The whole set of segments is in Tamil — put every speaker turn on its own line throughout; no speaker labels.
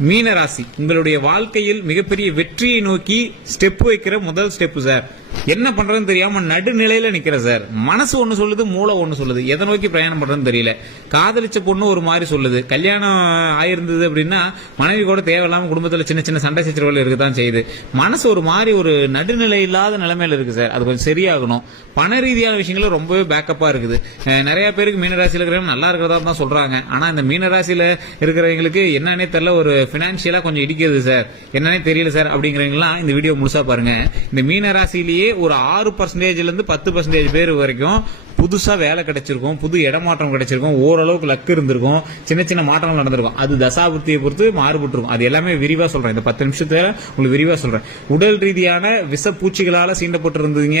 மீனராசி உங்களுடைய வாழ்க்கையில் மிகப்பெரிய வெற்றியை நோக்கி ஸ்டெப் வைக்கிற முதல் ஸ்டெப் சார் என்ன பண்றதுன்னு தெரியாம நடுநிலையில நிக்கிற சார். மனசு ஒண்ணு சொல்லுது மூளை ஒண்ணு சொல்லுது. எதை நோக்கி பிரயாணம் பண்றதுன்னு தெரியல. காதலிச்ச பொண்ணு ஒரு மாதிரி சொல்லுது. கல்யாணம் ஆயிருந்தது அப்படின்னா மனைவி கூட தேவையில்லாம குடும்பத்துல சின்ன சின்ன சண்டை சச்சரவுகள் இருக்கதான் செய்யுது. மனசு ஒரு மாதிரி ஒரு நடுநிலை இல்லாத நிலைமையில இருக்கு சார். அது கொஞ்சம் சரியாகணும். பண ரீதியான விஷயங்களும் ரொம்பவே பேக்கப்பா இருக்குது. நிறைய பேருக்கு மீனராசியில் இருக்கிறவங்க நல்லா இருக்கிறதா தான் சொல்றாங்க. ஆனா இந்த மீனராசியில இருக்கிறவங்களுக்கு என்னன்னே தெரியல ஒரு பினான்சியலா கொஞ்சம் இடிக்குது சார். என்னன்னே தெரியல சார் அப்படிங்கிறவங்களாம் இந்த வீடியோ முழுசா பாருங்க. இந்த மீனராசிலேயே ஒரு ஆறு பர்சன்டேஜ்ல இருந்து பத்து பர்சன்டேஜ் பேர் வரைக்கும் புதுசாக வேலை கிடைச்சிருக்கும் புது இடமாற்றம் கிடைச்சிருக்கும் ஓரளவுக்கு லக்கு இருந்திருக்கும் சின்ன சின்ன மாற்றங்கள் நடந்திருக்கும். அது தசாபுத்தியை பொறுத்து மாறுபட்டிருக்கும். அது எல்லாமே விரிவாக சொல்கிறேன் இந்த பத்து நிமிஷத்தில் உங்களுக்கு விரிவாக சொல்கிறேன் உடல் ரீதியான விஷப்பூச்சிகளால் பூச்சிகளால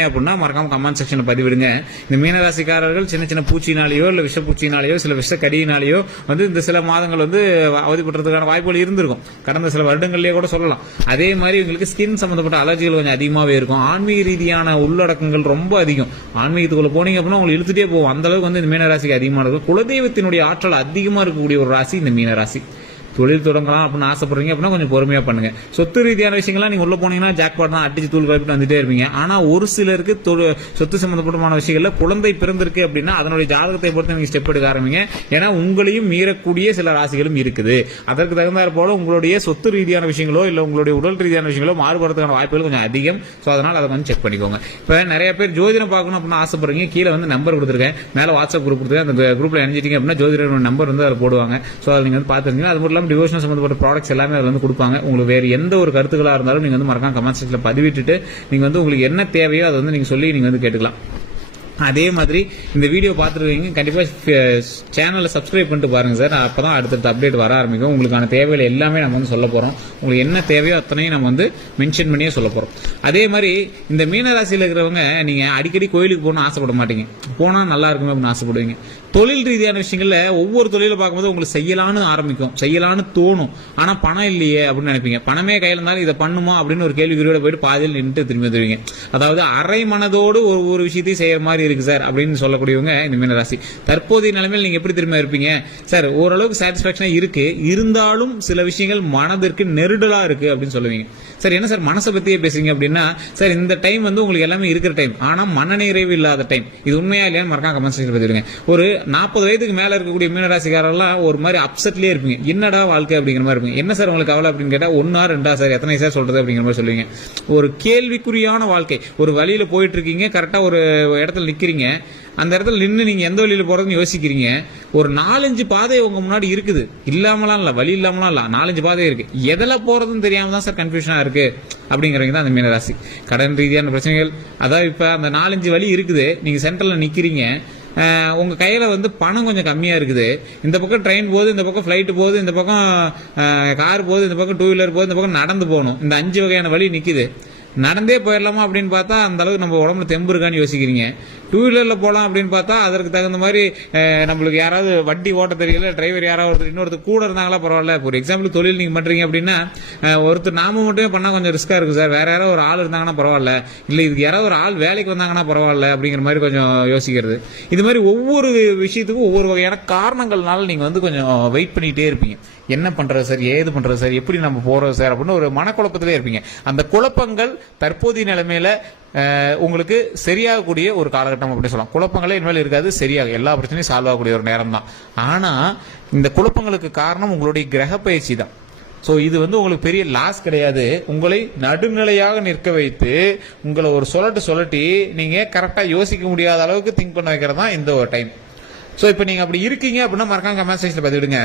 அப்படின்னா மறக்காம கமெண்ட் செக்ஷனை பதிவிடுங்க. இந்த மீனராசிக்காரர்கள் சின்ன சின்ன பூச்சினாலேயோ இல்லை விஷ பூச்சினாலேயோ சில விஷ கடியினாலேயோ வந்து இந்த சில மாதங்கள் வந்து அவதிப்படுறதுக்கான வாய்ப்புகள் இருந்திருக்கும். கடந்த சில வருடங்கள்லேயே கூட சொல்லலாம். அதே மாதிரி உங்களுக்கு ஸ்கின் சம்மந்தப்பட்ட அலர்ஜிகள் கொஞ்சம் அதிகமாகவே இருக்கும். ஆன்மீக ரீதியான உள்ளடக்கங்கள் ரொம்ப அதிகம். ஆன்மீகத்துக்குள்ளே போனீங்க அப்படின்னா அவங்களை இழுத்துட்டே போகும் அந்த அளவுக்கு வந்து இந்த மீனராசிக்கு அதிகமானது. குலதெய்வத்தினுடைய ஆற்றல் அதிகமா இருக்கக்கூடிய ஒரு ராசி இந்த மீனராசி. தொழில் தொடங்கலாம் அப்படின்னு ஆசைப்படுறீங்க அப்படின்னா கொஞ்சம் பொறுமையாக பண்ணுங்க. சொத்து ரீதியான விஷயங்கள்லாம் நீங்கள் உள்ள போனீங்கன்னா ஜாக்பாட் தான் அடிச்சு தூள் கலப்பிட்டு வந்துட்டே இருப்பீங்க. ஆனால் ஒரு சிலருக்கு தொழு- சொத்து சம்பந்தப்பட்டமான விஷயங்கள்ல குழந்தை பிறந்திருக்கு அப்படின்னா அதனுடைய ஜாதகத்தை பொறுத்து நீங்கள் ஸ்டெப் எடுக்க ஆரம்பிங்க. ஏன்னா உங்களையும் மீறக்கூடிய சில ராசிகளும் இருக்குது. அதற்கு தகுந்தாற் போல உங்களுடைய சொத்து ரீதியான விஷயங்களோ இல்லை உங்களுடைய உடல் ரீதியான விஷயங்களோ மாறுபடுறதுக்கான வாய்ப்புகள் கொஞ்சம் அதிகம். ஸோ அதனால் அதை கொஞ்சம் செக் பண்ணிக்கோங்க. இப்போ நிறைய பேர் ஜோதிடம் பார்க்கணும் அப்படின்னு ஆசைப்படுறீங்க. கீழே வந்து நம்பர் கொடுத்துருக்கேன். மேலே வாட்ஸ்அப் குரூப் கொடுத்துருக்கேன். அந்த குரூப்பில் இணைஞ்சிட்டீங்க அப்படின்னா ஜோதிடர் நம்பர் வந்து அதை போடுவாங்க. ஸோ அதை நீங்கள் வந்து பார்த்துருங்க அது மட்டும் இல்லாமல் டிவோஷன் சம்பந்தப்பட்ட ப்ராடக்ட்ஸ் எல்லாமே அதில் வந்து கொடுப்பாங்க. உங்களுக்கு வேறு எந்த ஒரு கருத்துக்களாக இருந்தாலும் நீங்கள் வந்து மறக்காம கமெண்ட் செக்ஷனில் பதிவிட்டுட்டு நீங்கள் வந்து உங்களுக்கு என்ன தேவையோ அதை வந்து நீங்கள் சொல்லி நீங்கள் வந்து கேட்டுக்கலாம். அதே மாதிரி இந்த வீடியோ பார்த்துருக்கீங்க கண்டிப்பாக சேனலை சப்ஸ்கிரைப் பண்ணிட்டு பாருங்க சார். அப்போ தான் அடுத்தடுத்த அப்டேட் வர ஆரம்பிக்கும். உங்களுக்கான தேவைகள் எல்லாமே நம்ம வந்து சொல்ல போகிறோம் உங்களுக்கு என்ன தேவையோ அத்தனையும் நம்ம வந்து மென்ஷன் பண்ணியே சொல்ல போகிறோம் அதே மாதிரி இந்த மீனராசியில் இருக்கிறவங்க நீங்கள் அடிக்கடி கோயிலுக்கு போகணும்னு ஆசைப்பட மாட்டீங்க. போனால் நல்லா இருக்குமே அப்படின்னு ஆசைப்படுவீங்க. தொழில் ரீதியான விஷயங்கள்ல ஒவ்வொரு தொழிலை பார்க்கும்போது உங்களுக்கு செய்யலான்னு ஆரம்பிக்கும். செய்யலான்னு தோணும். ஆனா பணம் இல்லையே அப்படின்னு நினைப்பீங்க. பணமே கையில இருந்தாலும் இதை பண்ணுமா அப்படின்னு ஒரு கேள்விக்குறியோட போயிட்டு பாதியில் நின்று திரும்பி வந்துருவீங்க. அதாவது அரை மனதோடு ஒரு ஒரு விஷயத்தையும் செய்யற மாதிரி இருக்கு சார் அப்படின்னு சொல்லக்கூடியவங்க இந்த மீன ராசி. தற்போதைய நிலைமையில் நீங்க எப்படி திரும்ப இருப்பீங்க? சார் ஓரளவுக்கு சாட்டிஸ்பாக்சனா இருக்கு. இருந்தாலும் சில விஷயங்கள் மனதிற்கு நெருடலா இருக்கு அப்படின்னு சொல்லுவீங்க. சார் என்ன சார் மனசை பத்தியே பேசுறீங்க அப்படின்னா சார் இந்த டைம் வந்து உங்களுக்கு எல்லாமே இருக்கிற டைம் ஆனா மனநிறைவு இல்லாத டைம் இது உண்மையா இல்லையான்னு மறக்காம கமெண்ட் செக்ஷன் பதிவிடுங்க. ஒரு நாற்பது வயதுக்கு மேல இருக்கக்கூடிய மீனராசிக்காரெல்லாம் ஒரு மாதிரி அப்செட்லயே இருப்பீங்க. என்னடா வாழ்க்கை அப்படிங்கிற மாதிரி இருப்பீங்க. என்ன சார் உங்களுக்கு கவலை அப்படின்னு கேட்டா ஒன்னா ரெண்டா சார் எத்தனை சார் சொல்றது அப்படிங்கிற மாதிரி சொல்லுவீங்க. ஒரு கேள்விக்குறியான வாழ்க்கை. ஒரு வழியில போயிட்டு இருக்கீங்க கரெக்டா ஒரு இடத்துல நிக்கிறீங்க. அந்த இடத்துல நின்று நீங்கள் எந்த வழியில் போகிறதுன்னு யோசிக்கிறீங்க. ஒரு நாலஞ்சு பாதை உங்கள் முன்னாடி இருக்குது. இல்லாமலாம் இல்லை வழி இல்லாமலாம் இல்லை. நாலஞ்சு பாதை இருக்குது எதில் போகிறதுன்னு தெரியாமல் தான் சார் கன்ஃபியூஷனாக இருக்குது அப்படிங்கிறவங்க தான் அந்த மீனராசி கடன் ரீதியான பிரச்சனைகள். அதாவது இப்போ அந்த நாலஞ்சு வழி இருக்குது. நீங்கள் சென்டரில் நிற்கிறீங்க உங்கள் கையில் வந்து பணம் கொஞ்சம் கம்மியாக இருக்குது. இந்த பக்கம் ட்ரெயின் போகுது இந்த பக்கம் ஃப்ளைட்டு போகுது இந்த பக்கம் கார் போகுது இந்த பக்கம் டூ வீலர் போகுது இந்த பக்கம் நடந்து போகணும். இந்த அஞ்சு வகையான வழி நிற்கிது நடந்தே போயிடலாமா அப்படின்னு பார்த்தா அந்த அளவுக்கு நம்ம உடம்புல தெம்பு இருக்கான்னு யோசிக்கிறீங்க. டூ வீலரில் போகலாம் அப்படின்னு பார்த்தா அதற்கு தகுந்த மாதிரி நம்மளுக்கு யாராவது வண்டி ஓட்ட தெரியல டிரைவர் யாராவது ஒருத்தர் இன்னொருத்தர் கூட இருந்தாங்களா பரவாயில்ல. இப்போ ஒரு எக்ஸாம்பிள் தொழில் நீங்கள் பண்ணுறீங்க அப்படின்னா ஒருத்தர் நாம மட்டுமே பண்ணால் கொஞ்சம் ரிஸ்க்காக இருக்கும் சார். வேற யாராவது ஒரு ஆள் இருந்தாங்கன்னா பரவாயில்ல. இல்லை இதுக்கு யாராவது ஒரு ஆள் வேலைக்கு வந்தாங்கன்னா பரவாயில்ல அப்படிங்கிற மாதிரி கொஞ்சம் யோசிக்கிறது. இது மாதிரி ஒவ்வொரு விஷயத்துக்கும் ஒவ்வொரு வகையான காரணங்கள்னால நீங்கள் வந்து கொஞ்சம் வெயிட் பண்ணிகிட்டே இருப்பீங்க. என்ன பண்ணுறது சார்? ஏது பண்ணுறது சார்? எப்படி நம்ம போகிறது சார்? அப்படின்னு ஒரு மனக்குழப்பத்திலே இருப்பீங்க. அந்த குழப்பங்கள் தற்போதைய நிலைமையில உங்களுக்கு சரியாகக்கூடிய ஒரு காலகட்டம் அப்படின்னு சொல்லலாம். குழப்பங்களே இனிமேல் இருக்காது சரியாக எல்லா பிரச்சனையும் சால்வ் ஆகக்கூடிய ஒரு நேரம் தான் ஆனால் இந்த குழப்பங்களுக்கு காரணம் உங்களுடைய கிரக பயிற்சி தான். ஸோ இது வந்து உங்களுக்கு பெரிய லாஸ் கிடையாது. உங்களை நடுநிலையாக நிற்க வைத்து உங்களை ஒரு சொல்லட்டு சொல்லட்டி நீங்கள் கரெக்டாக யோசிக்க முடியாத அளவுக்கு திங்க் பண்ண வைக்கிறது தான் இந்த ஒரு டைம் ஸோ இப்போ நீங்கள் அப்படி இருக்கீங்க அப்படின்னா மறக்காம கமெண்ட் செக்ஷன்ல பார்த்துவிடுங்க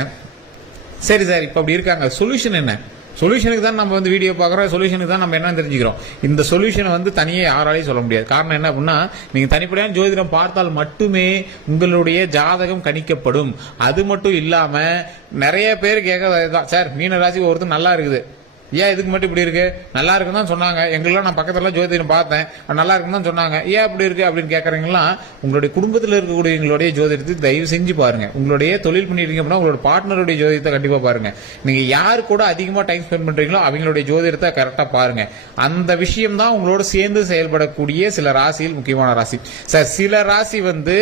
சரி சார் இப்போ அப்படி இருக்காங்க. சொல்யூஷன் என்ன? சொல்யூஷனுக்கு தான் நம்ம வந்து வீடியோ பார்க்குறோம். சொல்யூஷனுக்கு தான் நம்ம என்ன தெரிஞ்சுக்கிறோம்? இந்த சொல்யூஷனை வந்து தனியே யாராலையும் சொல்ல முடியாது. காரணம் என்ன அப்படின்னா நீங்கள் தனிப்படையான ஜோதிடம் பார்த்தால் மட்டுமே உங்களுடைய ஜாதகம் கணிக்கப்படும். அது மட்டும் இல்லாமல் நிறைய பேர் கேட்க சார் மீன ராசி ஒருத்தர் நல்லா இருக்குது. ஏன் இதுக்கு மட்டும் இப்படி இருக்கு? நல்லா இருக்குன்னு தான் சொன்னாங்க. எங்கெல்லாம் நான் பக்கத்துல ஜோதிடம் பார்த்தேன். நல்லா இருக்குன்னு தான் சொன்னாங்க. ஏன் இப்படி இருக்கு அப்படின்னு கேட்கறீங்களா உங்களுடைய குடும்பத்தில் இருக்கக்கூடிய எங்களுடைய ஜோதிடத்தை தயவு செஞ்சு பாருங்க. உங்களுடைய தொழில் பண்ணிருக்கீங்க அப்படின்னா உங்களோட பார்ட்னருடைய ஜோதிடத்தை கண்டிப்பா பாருங்க. நீங்க யார் கூட அதிகமா டைம் ஸ்பெண்ட் பண்றீங்களோ அவங்களுடைய ஜோதிடத்தை கரெக்டா பாருங்க. அந்த விஷயம் தான் உங்களோட சேர்ந்து செயல்படக்கூடிய சில ராசியில் முக்கியமான ராசி. சார் சில ராசி வந்து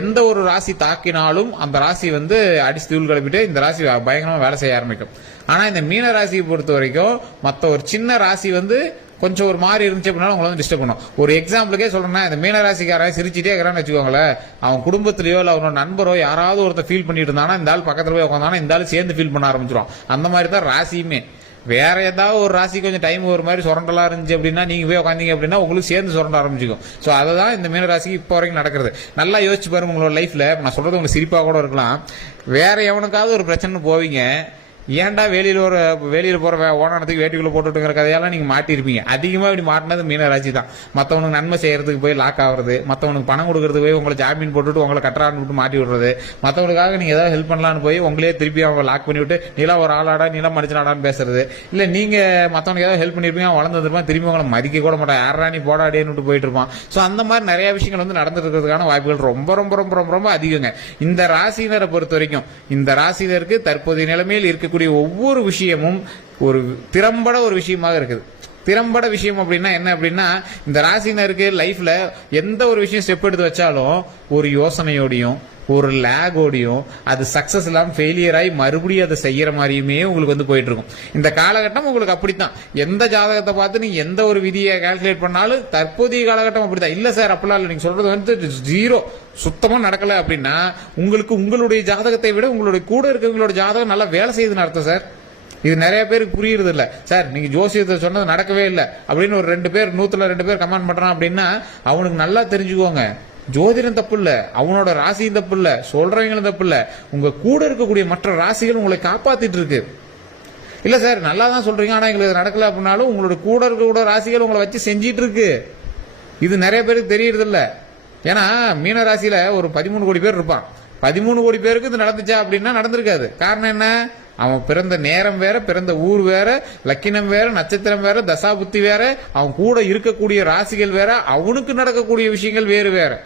எந்த ஒரு ராசி தாக்கினாலும் அந்த ராசி வந்து அடிச்சு தூள் கிளப்பிட்டு இந்த ராசி பயங்கரமாக வேலை செய்ய ஆரம்பிக்கும். ஆனால் இந்த மீன ராசியை பொறுத்த வரைக்கும் மற்ற ஒரு சின்ன ராசி வந்து கொஞ்சம் ஒரு மாதிரி இருந்துச்சு அப்படின்னா உங்களை வந்து டிஸ்டர்ப் பண்ணும். ஒரு எக்ஸாம்பிளுக்கே சொல்றேன்னா இந்த மீனராசிக்காரன் சிரிச்சிட்டே இருக்கிறான்னு வச்சுக்கோங்களேன் அவன் குடும்பத்திலேயோ இல்லை அவனோட நண்பரோ யாராவது ஒருத்தர் ஃபீல் பண்ணிட்டு இருந்தானா இந்த ஆள் பக்கத்தில் போய் உட்காந்தானா இந்த ஆள் சேர்ந்து ஃபீல் பண்ண ஆரம்பிச்சிடும் அந்த மாதிரி தான் ராசியுமே. வேற ஏதாவது ஒரு ராசி கொஞ்சம் டைம் ஒரு மாதிரி சுரண்டலா இருந்துச்சு அப்படின்னா நீங்க போய் உட்காந்தீங்க அப்படின்னா உங்களுக்கு சேர்ந்து சுரண்ட ஆரம்பிச்சுக்கும். ஸோ அதுதான் இந்த மீன ராசிக்கு இப்போ வரைக்கும் நடக்கிறது. நல்லா யோசிச்சு பாருங்க உங்களோட லைஃப்ல நான் சொல்றது உங்களுக்கு சிரிப்பா கூட இருக்கலாம். வேற எவனுக்காவது ஒரு பிரச்சனை போவீங்க. ஏன்டா வெளியில் ஒரு வெளியில் போகிற வே- ஓனானத்துக்கு வேட்டிக்குள்ள போட்டுட்டுங்கிற கதையெல்லாம் நீங்கள் மாட்டியிருப்பீங்க. அதிகமாக இப்படி மாட்டினது மீனராசி தான். மற்றவனுக்கு நன்மை செய்கிறதுக்கு போய் லாக் ஆகிறது மற்றவனுக்கு பணம் கொடுக்கறது போய் உங்களை ஜாமீன் போட்டுட்டு உங்களை கட்டுறான்னு விட்டு மாட்டி விடுறது மத்தவனுக்காக நீங்கள் ஏதாவது ஹெல்ப் பண்ணலாம்னு போய் உங்களே திருப்பி அவங்க லாக் பண்ணி விட்டு நீலா ஒரு ஆளாடா நிலம் மடிச்சனாடான்னு பேசுறது. இல்லை நீங்கள் மற்றவனுக்கு ஏதாவது ஹெல்ப் பண்ணியிருப்பீங்க அவன் வளர்ந்துருப்பான் திரும்பி உங்களை மதிக்க கூட மாட்டான். யாரா நீ போடாடேன்னு விட்டு போயிட்டு இருப்பான். ஸோ அந்த மாதிரி நிறைய விஷயங்கள் வந்து நடந்துருக்கிறதுக்கான வாய்ப்புகள் ரொம்ப ரொம்ப ரொம்ப ரொம்ப ரொம்ப அதிகங்க. இந்த ராசினரை பொறுத்த வரைக்கும் இந்த ராசினருக்கு தற்போதைய நிலைமையில் இருக்கக்கூடிய ஒவ்வொரு விஷயமும் ஒரு திறம்பட ஒரு விஷயமாக இருக்குது. திறம்பட விஷயம் அப்படின்னா என்ன அப்படின்னா இந்த ராசினருக்கு லைஃப்ல எந்த ஒரு விஷயம் ஸ்டெப் எடுத்து வச்சாலும் ஒரு யோசனையோடையும் ஒரு லேகோடையும் அது சக்சஸ் இல்லாமல் ஃபெயிலியர் ஆகி மறுபடியும் அதை செய்யற மாதிரியுமே உங்களுக்கு வந்து போயிட்டு இருக்கும். இந்த காலகட்டம் உங்களுக்கு அப்படித்தான். எந்த ஜாதகத்தை பார்த்து நீங்க எந்த ஒரு விதியை கால்குலேட் பண்ணாலும் தற்போதைய காலகட்டம் அப்படித்தான். இல்ல சார் அப்படிலாம் இல்லை. நீங்க சொல்றது வந்து ஜீரோ சுத்தமா நடக்கல அப்படின்னா உங்களுக்கு உங்களுடைய ஜாதகத்தை விட உங்களுடைய கூட இருக்கிறவங்களோட ஜாதகம் நல்லா வேலை செய்யுதுன்னு அர்த்தம் சார். இது நிறைய பேருக்கு புரியுறது இல்ல. சார் நீங்க ஜோசியத்தை சொன்னது நடக்கவே இல்லை. அப்படின்னு ஒரு ரெண்டு பேர் நூத்துல ரெண்டு பேர் கமெண்ட் பண்றான் அப்படின்னா அவனுக்கு நல்லா தெரிஞ்சுக்கோங்க. ஜோதிடம் தப்பு இல்ல அவனோட ராசியும் தப்பு இல்ல சொல்றவங்களும் தப்பு இல்ல உங்க கூட இருக்கக்கூடிய மற்ற ராசிகள் உங்களை காப்பாத்திட்டு இருக்கு. இல்ல சார் நல்லா தான் சொல்றீங்க ஆனா எங்களுக்கு நடக்கல அப்படின்னாலும் உங்களோட கூட இருக்கக்கூட ராசிகள் உங்களை வச்சு செஞ்சிட்டு இருக்கு. இது நிறைய பேருக்கு தெரியறது இல்ல ஏன்னா மீன ராசியில ஒரு பதிமூணு கோடி பேர் இருப்பான். பதிமூணு கோடி பேருக்கு இது நடந்துச்சா அப்படின்னா நடந்திருக்காது. காரணம் என்ன? அவன் பிறந்த நேரம் வேற பிறந்த ஊர் வேற லக்கினம் வேற நட்சத்திரம் வேற தசாபுத்தி வேற அவன் கூட இருக்கக்கூடிய ராசிகள் வேற அவனுக்கு நடக்கக்கூடிய விஷயங்கள் வேறு வேற.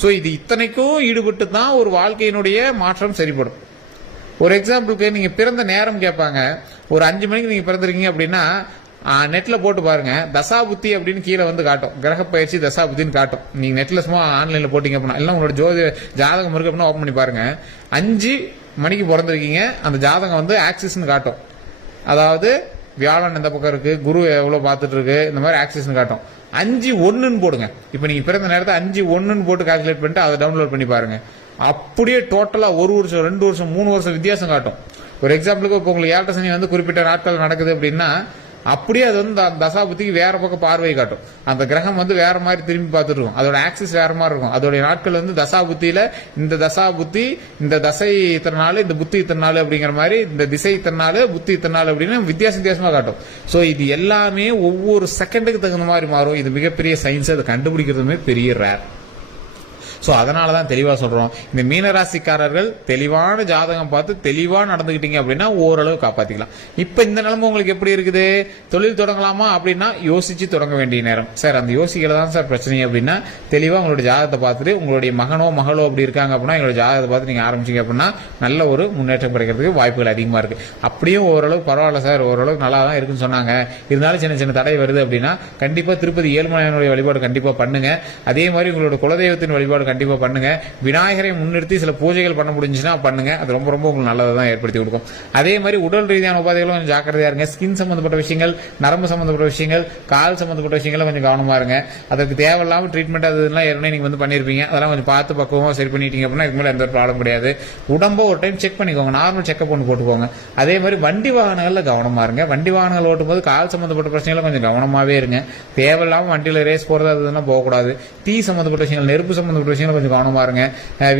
ஸோ இது இத்தனைக்கும் ஈடுபட்டு தான் ஒரு வாழ்க்கையினுடைய மாற்றம் சரிப்படும் ஒரு எக்ஸாம்பிளுக்கு நீங்கள் பிறந்த நேரம் கேட்பாங்க. ஒரு அஞ்சு மணிக்கு நீங்கள் பிறந்திருக்கீங்க அப்படின்னா நெட்டில் போட்டு பாருங்க. தசாபுத்தி அப்படின்னு கீழே வந்து காட்டும். கிரகப்பயிற்சி தசாபுத்தின்னு காட்டும். நீங்கள் நெட்டில் சும்மா ஆன்லைனில் போட்டிங்க அப்படின்னா இல்லை உங்களோட ஜோதி ஜாதகம் இருக்கு அப்படின்னா ஓப்பன் பண்ணி பாருங்க. அஞ்சு மணிக்கு பிறந்திருக்கீங்க. அந்த ஜாதகம் வந்து ஆக்சிஸ்ன்னு காட்டும். அதாவது வியாழன் எந்த பக்கம் இருக்குது குரு எவ்வளோ பார்த்துட்டு இருக்கு? இந்த மாதிரி ஆக்சிஸ்ன்னு காட்டும். அஞ்சு ஒன்றுன்னு போடுங்க. இப்போ நீங்கள் பிறந்த நேரத்தை அஞ்சு ஒன்றுன்னு போட்டு கால்குலேட் பண்ணிட்டு அதை டவுன்லோட் பண்ணி பாருங்க. அப்படியே டோட்டலாக ஒரு வருஷம் ரெண்டு வருஷம் மூணு வருஷம் வித்தியாசம் காட்டும். ஒரு எக்ஸாம்பிளுக்கு இப்போ உங்களுக்கு ஏழரை சனி வந்து குறிப்பிட்ட நாட்கள் நடக்குது அப்படின்னா அப்படியே அது வந்து அந்த தசாபுத்திக்கு வேற பக்கம் பார்வை காட்டும். அந்த கிரகம் வந்து வேற மாதிரி திரும்பி பார்த்துட்டு இருக்கும். அதோட ஆக்சிஸ் வேற மாதிரி இருக்கும். அதோடைய நாட்கள் வந்து தசாபுத்தியில இந்த தசாபுத்தி இந்த தசை இத்தனை நாள் இந்த புத்தி இத்தனை நாள் அப்படிங்கிற மாதிரி இந்த திசை இத்தனை நாள் புத்தி இத்தனை நாள் அப்படின்னு வித்தியாச வித்தியாசமா காட்டும். ஸோ இது எல்லாமே ஒவ்வொரு செகண்டுக்கு தகுந்த மாதிரி மாறும். இது மிகப்பெரிய சயின்ஸ் அதை கண்டுபிடிக்கிறதுமே பெரிய ரேர் ஸோ அதனால தான் தெளிவாக சொல்கிறோம் இந்த மீனராசிக்காரர்கள் தெளிவான ஜாதகம் பார்த்து தெளிவாக நடந்துக்கிட்டீங்க அப்படின்னா ஓரளவு காப்பாற்றிக்கலாம் இப்போ இந்த நிலைமை உங்களுக்கு எப்படி இருக்குது? தொழில் தொடங்கலாமா அப்படின்னா யோசிச்சு தொடங்க வேண்டிய நேரம். சார் அந்த யோசிக்கல தான் சார் பிரச்சனை அப்படின்னா தெளிவாக உங்களுடைய ஜாதகத்தை பார்த்துட்டு உங்களுடைய மகனோ மகளோ அப்படி இருக்காங்க அப்படின்னா எங்களுடைய ஜாதகத்தை பார்த்து நீங்கள் ஆரம்பிச்சீங்க அப்படின்னா நல்ல ஒரு முன்னேற்றம் கிடைக்கிறதுக்கு வாய்ப்புகள் அதிகமாக இருக்குது அப்படியும் ஓரளவு பரவாயில்ல சார். ஓரளவுக்கு நல்லா தான் இருக்குன்னு சொன்னாங்க. இருந்தாலும் சின்ன சின்ன தடை வருது அப்படின்னா கண்டிப்பாக திருப்பதி ஏழுமலையனுடைய வழிபாடு கண்டிப்பாக பண்ணுங்க. அதே மாதிரி உங்களோட குலதெய்வத்தின் வழிபாடு கண்டிப்பாக பண்ணுங்க. விநாயகரை முன்னிறுத்தி சில பூஜைகள் பண்ண முடிஞ்சுன்னா பண்ணுங்க. அது ரொம்ப ரொம்ப உங்களுக்கு நல்லதை தான் ஏற்படுத்தி கொடுக்கும். அதே மாதிரி உடல் ரீதியான உபாதைகளும் கொஞ்சம் ஜாக்கிரதையா இருங்க. ஸ்கின் சம்பந்தப்பட்ட விஷயங்கள் நரம்பு சம்பந்தப்பட்ட விஷயங்கள் கால் சம்பந்தப்பட்ட விஷயங்களை கொஞ்சம் கவனமா இருங்க. அதுக்கு தேவையில்லாம ட்ரீட்மெண்ட் அது இதெல்லாம் ஏற்கனவே நீங்க வந்து பண்ணிருப்பீங்க. அதெல்லாம் கொஞ்சம் பார்த்து பக்குவமாக சரி பண்ணிட்டீங்க அப்படின்னா இதுக்கு மேலே எந்த ஒரு ப்ராப்ளம் கிடையாது. உடம்பை ஒரு டைம் செக் பண்ணிக்கோங்க. நார்மல் செக்அப் ஒன்று போட்டுக்கோங்க. அதே மாதிரி வண்டி வாகனங்களில் கவனமா இருங்க. வண்டி வாகனங்கள் ஓட்டும்போது கால் சம்பந்தப்பட்ட பிரச்சனைகளும் கொஞ்சம் கவனமாவே இருங்க. தேவையில்லாமல் வண்டியில் ரேஸ் போறது அதுலாம் போகக்கூடாது. தீ சம்பந்தப்பட்ட விஷயங்கள் நெருப்பு சம்பந்தப்பட்ட விஷயங்கள் கொஞ்சம் கவனமாக இருங்க.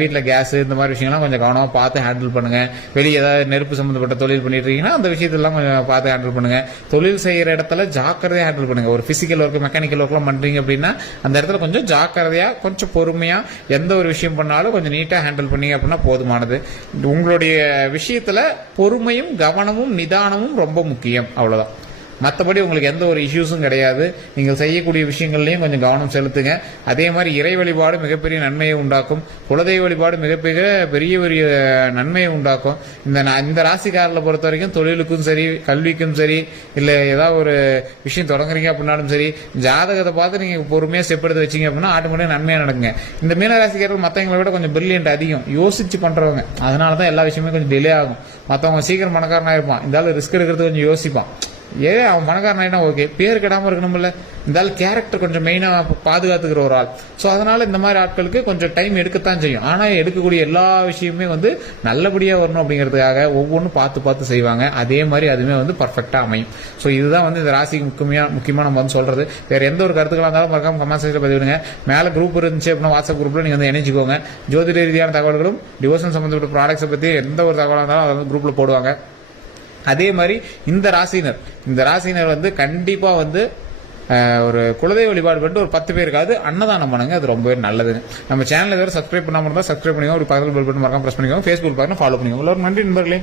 வீட்டில் கேஸ் இந்த மாதிரி விஷயங்கள்லாம் கொஞ்சம் கவனமாக பார்த்து ஹேண்டில் பண்ணுங்கள் வெளியே ஏதாவது நெருப்பு சம்மந்தப்பட்ட தொழில் பண்ணிட்டு இருக்கீங்கன்னா அந்த விஷயத்தெல்லாம் கொஞ்சம் பார்த்து ஹேண்டில் பண்ணுங்கள் தொழில் செய்கிற இடத்துல ஜாக்கிரதையா ஹேண்டில் பண்ணுங்கள் ஒரு ஃபிசிக்கல் ஒர்க் மெக்கானிக்கல் ஒர்க்லாம் பண்ணுறீங்க அப்படின்னா அந்த இடத்துல கொஞ்சம் ஜாக்கிரதையாக கொஞ்சம் பொறுமையாக எந்த ஒரு விஷயம் பண்ணாலும் கொஞ்சம் நீட்டாக ஹேண்டில் பண்ணீங்க அப்படின்னா போதுமானது. உங்களுடைய விஷயத்தில் பொறுமையும் கவனமும் நிதானமும் ரொம்ப முக்கியம். அவ்வளோதான் மற்றபடி உங்களுக்கு எந்த ஒரு இஷ்யூஸும் கிடையாது. நீங்கள் செய்யக்கூடிய விஷயங்கள்லையும் கொஞ்சம் கவனம் செலுத்துங்க. அதே மாதிரி இறை வழிபாடு மிகப்பெரிய நன்மையை உண்டாக்கும். குலதெய்வ வழிபாடு மிகப்பெரிய பெரிய பெரிய நன்மையை உண்டாக்கும். இந்த இந்த ராசிக்காரில் பொறுத்த வரைக்கும் தொழிலுக்கும் சரி கல்விக்கும் சரி இல்லை ஏதாவது ஒரு விஷயம் தொடங்குறீங்க அப்படின்னாலும் சரி ஜாதகத்தை பார்த்து நீங்கள் பொறுமையாக ஸ்டெப் எடுத்து வச்சீங்க அப்படின்னா ஆட்டோமேட்டிக் நன்மையாக நடக்குங்க. இந்த மீனராசிக்காரர்கள் மற்றவங்களை விட கொஞ்சம் பிரில்லியன்ட் அதிகம். யோசிச்சு பண்ணுறவங்க அதனால தான் எல்லா விஷயமே கொஞ்சம் டிலே ஆகும். மற்றவங்க சீக்கிரம் பணக்காரனாக இருப்பான். இருந்தாலும் ரிஸ்க் எடுக்கிறது கொஞ்சம் யோசிப்பான். ஏ அவன் பணக்காரன் ஆயிட்டா ஓகே. பேர் கெடாமல் இருக்கணும்ல. இருந்தாலும் கேரக்டர் கொஞ்சம் மெயினாக பாதுகாத்துக்கிற ஒரு ஆள். ஸோ அதனால் இந்த மாதிரி ஆட்களுக்கு கொஞ்சம் டைம் எடுக்கத்தான் செய்யும். ஆனால் எடுக்கக்கூடிய எல்லா விஷயமே வந்து நல்லபடியாக வரணும் அப்படிங்கிறதுக்காக ஒவ்வொன்றும் பார்த்து பார்த்து செய்வாங்க. அதே மாதிரி அதுவுமே வந்து பர்ஃபெக்டாக அமையும். ஸோ இதுதான் வந்து இந்த ராசிக்கு முக்கியமாக முக்கியமாக நம்ம வந்து சொல்கிறது வேறு எந்த ஒரு கருத்துக்களாக இருந்தாலும் மறக்காம கமெண்ட் செக்ஷனில் பதிவிடுங்க. மேலே குரூப் இருந்துச்சு அப்படின்னா வாட்ஸ்அப் குரூப்பில் நீங்கள் வந்து இணைச்சிக்கோங்க ஜோதிட ரீதியான தகவல்களும் டிவோஷன் சம்மந்தப்பட்ட ப்ராடக்ட்ஸை பற்றி எந்த ஒரு தகவலாக இருந்தாலும் அதை வந்து குரூப்பில் போடுவாங்க. அதே மாதிரி இந்த ராசினர் இந்த ராசினர் வந்து கண்டிப்பாக வந்து ஒரு குலதெய்வ வழிபாடு பண்ணிட்டு ஒரு பத்து பேருக்காவது அன்னதானம் பண்ணுங்க. அது ரொம்பவே நல்லதுங்க நம்ம சேனல் வேறு சப்ஸ்கிரைப் பண்ணாமல் இருந்தால் சப்ஸ்கிரைப் பண்ணிக்கோங்க. ஒரு பக்கத்தில் பெல் பட்டன் மறக்காம ப்ரெஸ் பண்ணிக்கோங்க. ஃபேஸ்புக் பார்க்கணும் ஃபாலோ பண்ணிக்கோங்க. எல்லாரும் நன்றி நண்பர்களே.